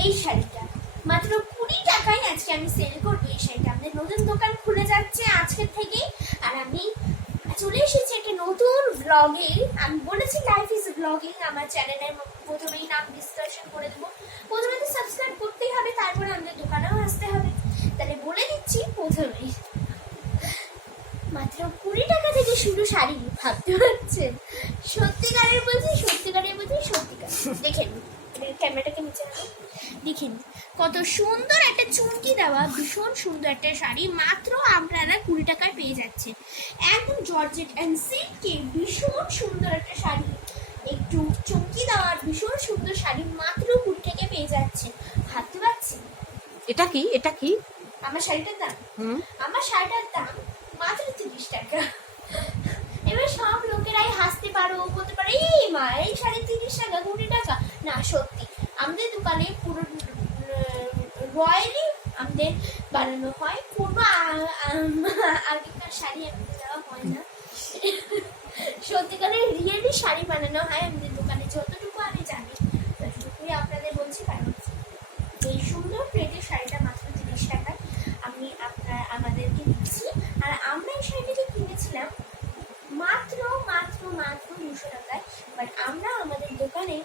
এই শাড়িটা। মাত্র কুড়ি টাকায় আজকে আমি সেল করব এই শাড়িটা। আমাদের নতুন দোকান খুলে যাচ্ছে আজকের থেকেই। আর আমি চলে এসেছি একটা নতুন ব্লগে আমি বলেছি লাইফ ইজ ব্লগিং আমার চ্যানেলের প্রথমেই নাম ডিসকাশন করে দেবো। প্রথমে তো সাবস্ক্রাইব করতেই হবে, তারপরে আমাদের দোকানেও আসতে হবে। তাহলে বলে দিচ্ছি প্রথমেই। মাত্র কুড়ি টাকা থেকে শুরু শাড়ি, ভাবতে পারছেন সত্যিকারের বলছি সত্যিকারের বলছি, সত্যিকার। দেখেন ক্যামেরাটাকে নিচে রাখো দেখেন কত সুন্দর একটা চুমকি দেওয়া ভীষণ সুন্দর একটা শাড়ি মাত্র আপনারা কুড়ি টাকায় পেয়ে যাচ্ছেন। একদম জর্জেট অ্যান্ড সিল্কে ভীষণ সুন্দর একটা শাড়ি। একটু চুমকি দেওয়ার ভীষণ সুন্দর শাড়ি মাত্র কুড়ি টাকায় পেয়ে যাচ্ছেন। ভাবতে পারছেন? এটা কি? এটা কি? আমার শাড়িটার দাম? হুম। আমার শাড়িটার দাম মাত্র তিরিশ টাকা। এবার সব লোকেরাই হাসতে পারো বলতে পারো এই শাড়ি তিরিশ টাকা কুড়ি টাকা না সত্যি আমাদের পুরো রয়্যালি আমাদের বানানো হয়। কোনো আগেকার শাড়ি আমাদের দেওয়া হয় না। সত্যিকারের রিয়েলি শাড়ি বানানো হয় আমাদের দোকানে, যতটুকু আমি জানি, ততটুকুই আপনাদের বলছি, কারণ এই সুন্দর প্লেটের শাড়িটা মাত্র তিরিশ টাকায় আমি আপনার, আমাদেরকে দিচ্ছি। আর আমরা এই শাড়িটাকে কিনেছিলাম মাত্র মাত্র মাত্র দুশো টাকায় বাট আমরা আমাদের দোকানে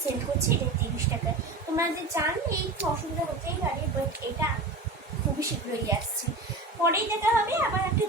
সেল করছে, এটা তিরিশ টাকায় তোমরা যে চান এই একটু অসুবিধা হতেই পারে বাট এটা খুবই শীঘ্রই আসছে। পরেই দেখা হবে, আবার একটা